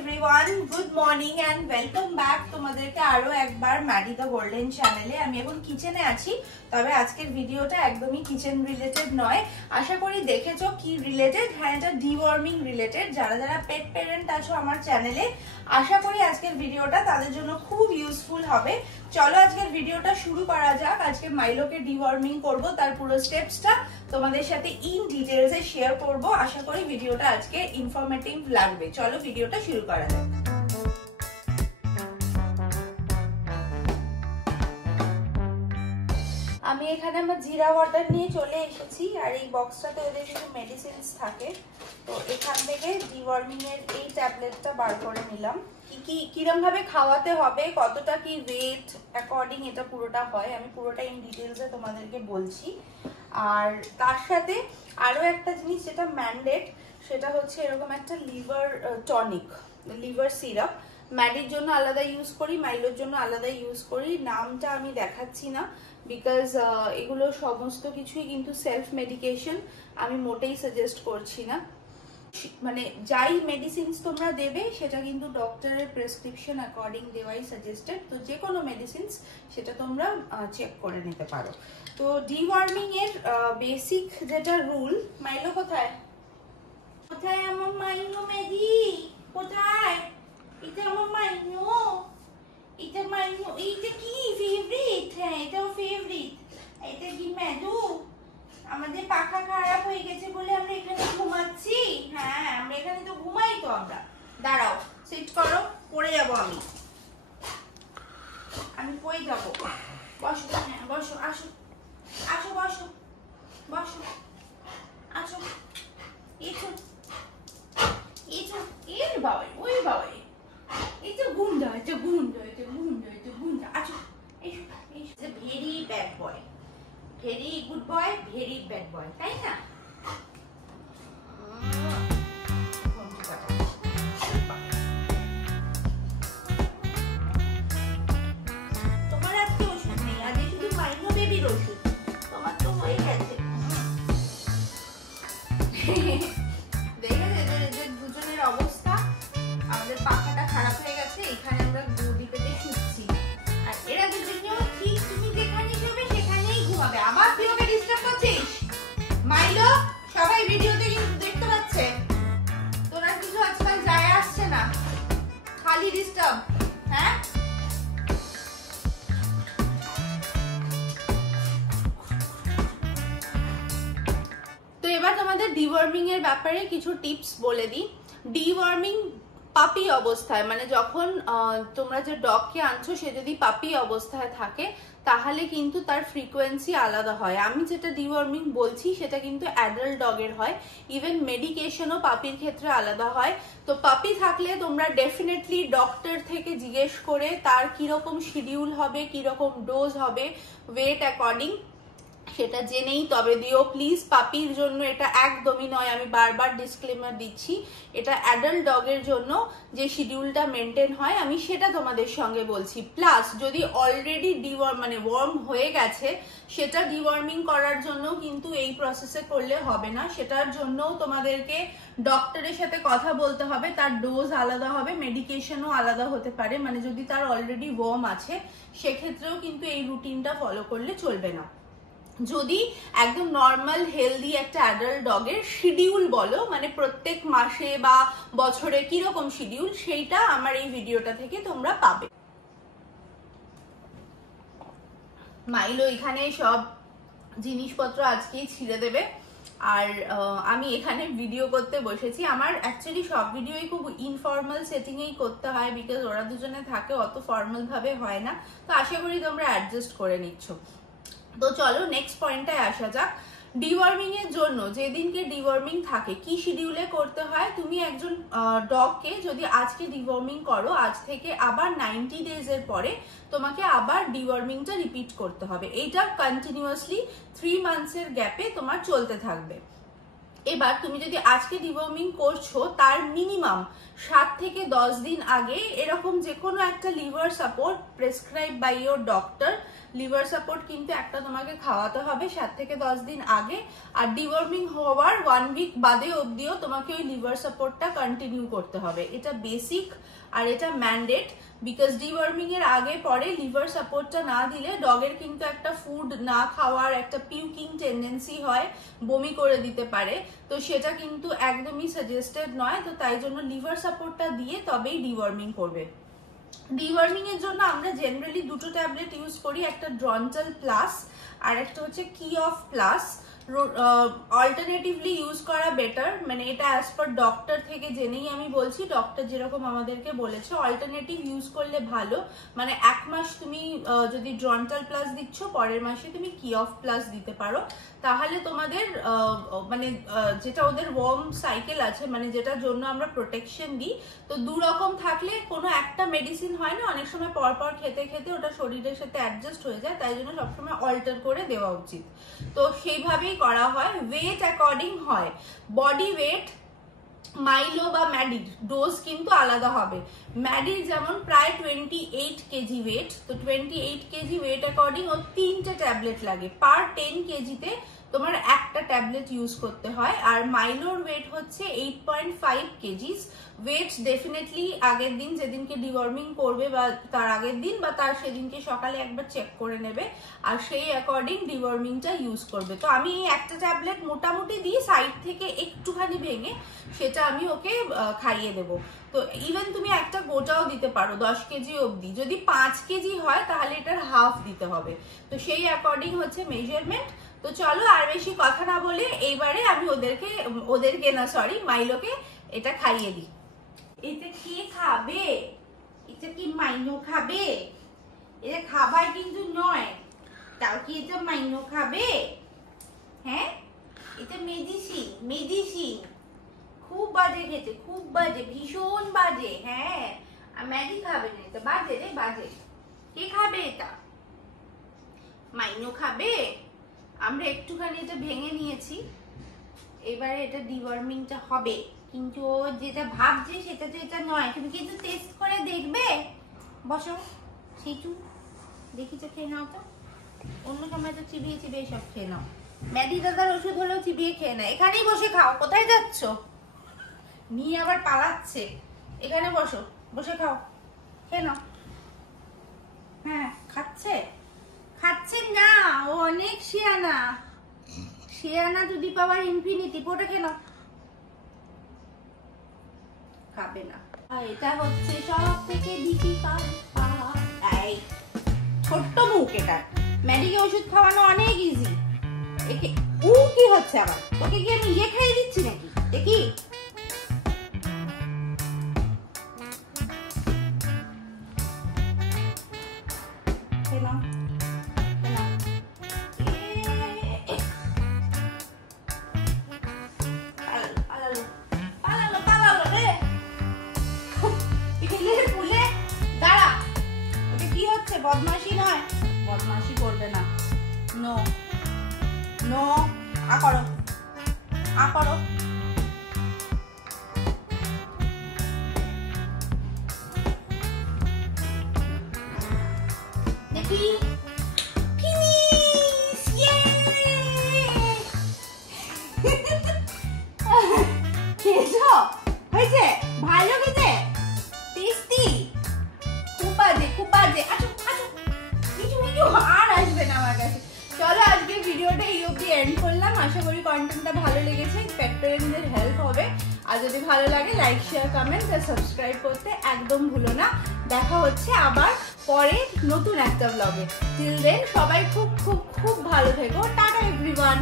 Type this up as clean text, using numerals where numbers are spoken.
Everyone, good morning and welcome back তোমাদেরকে আরো একবার ম্যাডি দ্য গোল্ডেন চ্যানেলে। আমি এখন কিচেনে আছি, তবে আজকের ভিডিওটা একদমই কিচেন রিলেটেড নয়। আশা করি দেখেছো কি রিলেটেড। হ্যাঁ, এটা ডিওয়ার্মিং রিলেটেড। যারা যারা পেট প্যারেন্ট আছো আমার চ্যানেলে, আশা করি আজকের ভিডিওটা তাদের জন্য খুব ইউজফুল হবে। চলো আজকের ভিডিওটা শুরু করা যাক। আজকে মাইলোকে ডিওয়ার্মিং করব, তার পুরো স্টেপসটা তোমাদের সাথে ইন ডিটেলসে শেয়ার করব। আশা করি ভিডিওটা আজকে ইনফরমেটিভ লাগবে। চলো ভিডিওটা শুরু করা যাক। আমি এখানে আমার জিরা ওয়াটার নিয়ে চলে এসেছি, আর এই বক্সটাতে ওদের কিছু মেডিসিনস থাকে, তো এখান থেকে ডিওয়ার্মিং এর এই ট্যাবলেটটা বার করে নিলাম। কিরম ভাবে খাওয়াতে হবে, কতটা কি ওয়েট অ্যাকর্ডিং, এটা পুরোটা হয়, আমি পুরোটা ইন ডিটেলসে তোমাদেরকে বলছি। আর তার সাথে আরো একটা জিনিস যেটা ম্যান্ডেট, সেটা হচ্ছে এরকম একটা লিভার টনিক, লিভার সিরাপ। ম্যাডির জন্য আলাদা ইউজ করি, মাইলোর জন্য আলাদা ইউজ করি। নামটা আমি দেখাচ্ছি না, বিকজ এগুলো সমস্ত কিছুই কিন্তু সেলফ মেডিকেশন, আমি মোটেই সাজেস্ট করছি না। মানে যাই মেডিসিনস তোমরা দেবে সেটা কিন্তু ডক্টরের প্রেসক্রিপশন অ্যাকর্ডিং দেওয়াই সাজেস্টেড। তো যে কোনো মেডিসিনস সেটা তোমরা চেক করে নিতে পারো। তো ডিওয়ার্মিং এর বেসিক যেটা রুল, মাইলো কোথায় কোথায় আমার মাইনো, মেডি কোথায়? এটা আমার মাইনো, এটা মাইনো, এইটা কি ফেভারিট? হ্যাঁ, এটাও ফেভারিট। এটা কি ম্যাডু? আমাদের পাখা খারাপ হয়ে গেছে বলে আমরা এখানে ঘুমাচ্ছি। হ্যাঁ, আমরা এখানে তো ঘুমাই তো আমরা। দাঁড়াও, সিট করো, পড়ে যাবো আমি পড়ে যাবো। বসো, হ্যাঁ বসো, আসো আসো, বসো বসো, আসো, এসো এসো। এর বাবা, ওই বাবা, এই তো গুন্ডা, এটা গুন্ডা, এটা গুন্ডা, এটা গুন্ডা। আচ্ছা, এসো এসো। Very bad boy, very good boy, very bad boy, তাই না? তোমার আজকে ওষুধ নেই, আজকে শুধু মাইনো বেবির ওষুধ। তোমার তো হয়ে গেছে। দেখেছে এদের দুজনের অবস্থা? আমাদের পাখাটা খারাপ হয়ে গেছে, এখানে আমরা গদি পেতে শুচ্ছি, আর এরা দুজনেও ঠিক তুমি যেখানে শোবে সেখানেই ঘুমাবে। আবার তুই ওকে ডিস্টার্ব করছিস। মাইলো, সবাই ভিডিওতে কিন্তু দেখতে পাচ্ছে, তোরা কিছু আজকাল যায় আসছে না, খালি ডিস্টার্ব। হ্যাঁ, তো এবার তোমাদের ডিওয়ার্মিং এর ব্যাপারে কিছু টিপস বলে দিই। ডিওয়ার্মিং পাপি অবস্থায়, মানে যখন তোমরা যে ডগকে আনছো সে যদি পাপি অবস্থায় থাকে তাহলে কিন্তু তার ফ্রিকোয়েন্সি আলাদা হয়। আমি যেটা ডিওয়ার্মিং বলছি সেটা কিন্তু অ্যাডাল্ট ডগের হয়। ইভেন মেডিকেশনও পাপির ক্ষেত্রে আলাদা হয়। তো পাপি থাকলে তোমরা ডেফিনেটলি ডক্টর থেকে জিজ্ঞেস করে তার কিরকম শিডিউল হবে, কিরকম ডোজ হবে, ওয়েট অ্যাকর্ডিং, সেটা জেনেই তবে দিও প্লিজ। পাপির জন্য এটা একদমই নয়, আমি বারবার ডিসক্লেমার দিচ্ছি। এটা অ্যাডাল্ট ডগের জন্য যে শিডিউলটা মেনটেন হয় আমি সেটা তোমাদের সঙ্গে বলছি। প্লাস যদি অলরেডি ওয়ার্ম হয়ে গেছে, সেটা ডিওয়ার্মিং করার জন্য কিন্তু এই প্রসেসে করলে হবে না। সেটার জন্যও তোমাদেরকে ডক্টরের সাথে কথা বলতে হবে, তার ডোজ আলাদা হবে, মেডিকেশনও আলাদা হতে পারে। মানে যদি তার অলরেডি ওয়ার্ম আছে সেক্ষেত্রেও কিন্তু এই রুটিনটা ফলো করলে চলবে না। যদি একদম নর্মাল হেলদি একটা অ্যাডাল্ট ডগের শিডিউল বলো, মানে প্রত্যেক মাসে বা বছরে কিরকম শিডিউল, সেইটা আমার এই ভিডিওটা থেকে তোমরা পাবে। মাইলো এখানে সব জিনিসপত্র আজকেই ছিঁড়ে দেবে, আর আমি এখানে ভিডিও করতে বসেছি। আমার অ্যাকচুয়ালি সব ভিডিওই খুব ইনফর্মাল সেটিংয়েই করতে হয়, বিকজ ওরা দুজনে থাকে, অত ফর্মাল ভাবে হয় না। তো আশা করি তোমরা অ্যাডজাস্ট করে নিচ্ছ। তো চলো নেক্সট পয়েন্টটায় আসা যাক। ডিওয়ার্মিং এর জন্য যেদিনকে ডিওয়ার্মিং থাকে কি শিডিউলে করতে হয়, তুমি একজন ডগকে যদি আজকে ডিওয়ার্মিং করো, আজ থেকে আবার 90 ডেজ এর পরে তোমাকে আবার ডিওয়ার্মিংটা রিপিট করতে হবে। এইটা কন্টিনিউয়াসলি 3 মান্থসের গ্যাপে তোমার চলতে থাকবে। এবার তুমি যদি আজকে ডিওয়ার্মিং করছো, তার মিনিমাম 7 থেকে 10 দিন আগে এরকম যে কোনো একটা liver support prescribe by your doctor liver support কিন্তু একটা তোমাকে খাওয়াতে হবে 7 থেকে 10 দিন আগে, আর ডিওয়ার্মিং হওয়ার 1 উইক বাদে অবধিও তোমাকে ওই লিভার সাপোর্টটা কন্টিনিউ করতে হবে। এটা বেসিক আর এটা ম্যান্ডেট, বিকজ ডিওয়ার্মিং এর আগে পরে লিভার সাপোর্টটা না দিলে ডগের কিন্তু একটা ফুড না খাওয়ার একটা পিউকিং টেন্ডেন্সি হয়, বমি করে দিতে পারে, তো সেটা কিন্তু একদমই সাজেস্টেড নয়। তো তাই জন্য লিভার সাপোর্টটা দিয়ে তবেই ডিওয়ার্মিং করবে। ডিওয়ার্মিং এর জন্য আমরা জেনারেলি দুটো ট্যাবলেট ইউজ করি, একটা ড্রন্টাল প্লাস আর একটা হচ্ছে কি অফ প্লাস। অল্টারনেটিভলি ইউজ করা বেটার, মানে এটা অ্যাজ পার ডক্টর থেকে জেনেই আমি বলছি, ডক্টর যেরকম আমাদেরকে বলেছে অল্টারনেটিভ ইউজ করলে ভালো। মানে 1 মাস তুমি যদি ড্রন্টাল প্লাস দিচ্ছ, পরের মাসে তুমি কি অফ প্লাস দিতে পারো, তাহলে তোমাদের মানে যেটা ওদের ওয়ার্ম সাইকেল আছে, মানে যেটার জন্য আমরা প্রোটেকশন দিই, তো 2 রকম থাকলে কোনো একটা মেডিসিন হয় না, অনেক সময় পরপর খেতে খেতে ওটা শরীরের সাথে অ্যাডজাস্ট হয়ে যায়, তাই জন্য সবসময় অল্টার করে দেওয়া উচিত। তো সেইভাবেই করা হয়, ওয়েট অ্যাকর্ডিং হয়, বডি ওয়েট মাইলো বা ম্যাডির ডোজ কিন্তু আলাদা হবে। ম্যাডির যেমন প্রায় 28 কেজি ওয়েট, তো 28 কেজি ওয়েট অ্যাকর্ডিং ও 3টে ট্যাবলেট লাগে, পার 10 কেজিতে তোমার একটা ট্যাবলেট ইউজ করতে হয়। আর মাইলোর ওয়েট হচ্ছে 8.5 কেজিস। ওয়েট ডেফিনেটলি আগের দিন যেদিনকে ডিওয়ার্মিং করবে বা তার আগের দিন বা তার সেদিনকে সকালে একবার চেক করে নেবে, আর সেই অ্যাকর্ডিং ডিওয়ার্মিংটা ইউজ করবে। তো আমি এই একটা ট্যাবলেট মোটামুটি দিই, সাইড থেকে একটুখানি ভেঙে সেটা আমি ওকে খাইয়ে দেবো। তো ইভেন তুমি একটা গোটাও দিতে পারো 10 কেজি অবধি, যদি 5 কেজি হয় তাহলে এটার হাফ দিতে হবে। তো সেই অ্যাকর্ডিং হচ্ছে মেজারমেন্ট। তো চলো আর বেশি কথা না বলে এইবারে আমি ওদেরকে না সরি মাইলোকে এটা খাইয়ে দিই। এটা কি খাবে? এটা কি মাইনো খাবে? এটা খাবার কিন্তু নয়, তাও কি এটা মাইনো খাবে? হ্যাঁ, এটা মেডিসিন, মেডিসিন। খুব বাজে খেতে, খুব বাজে, ভীষণ বাজে। হ্যাঁ, আর ম্যাগি খাবে না, এটা বাজে রে বাজে। কে খাবে এটা? মাইনো খাবে? আমরা একটুখানি এটা ভেঙে নিয়েছি, এবারে এটা ডিওয়ার্মিংটা হবে, কিন্তু ও যেটা ভাবছে সেটা তো এটা নয়। তুমি কিন্তু টেস্ট করে দেখবে। বসো সেটু, দেখি তো খেয়ে নাও তো। অন্য সময় তো চিবিয়ে চিবিয়ে সব খেয়ে নাও, ম্যাডি দাদার ওষুধ হলেও চিবিয়ে খেয়ে না। এখানেই বসে খাও, কোথায় যাচ্ছ? নিয়ে আবার পালাচ্ছে। এখানে বসো, বসে খাও, খেয়ে নাও। হ্যাঁ, খাচ্ছে খাচ্ছে না, ও অনেক শিয়ানা, শিয়ানা টু দি পাওয়ার ইনফিনিটি। পোটা খেয়ে নাও। খাবে না। এটা হচ্ছে সব থেকে এই ছোট্ট মুখ, এটা ম্যাডিকে ওষুধ খাওয়ানো অনেক ইজি। একে কি হচ্ছে আবার? ওকে কি আমি ইয়ে খাইয়ে দিচ্ছি নাকি? দেখি খেলাম। বদমাশি নয়, বদমাশি করবে না। নো নো, আ করো, আ করো। দেখি ফিনিশ, ইয়ে খেয়েছো? হয়েছে? ভালো খেতে? টেস্টি? খুব বাজে, খুব বাজে। আর আসবে না আমার কাছে। চলো আজকে ভিডিওটা এই অবধি এন্ড করলাম। আশা করি কন্টেন্টটা ভালো লেগেছে, পেট প্যারেন্টদের হেল্প হবে। আর যদি ভালো লাগে লাইক শেয়ার কমেন্ট আর সাবস্ক্রাইব করতে একদম ভুলো না। দেখা হচ্ছে আবার পরে নতুন একটা ব্লগে। টিল দেন সবাই খুব খুব খুব ভালো থেকো। Tata everyone.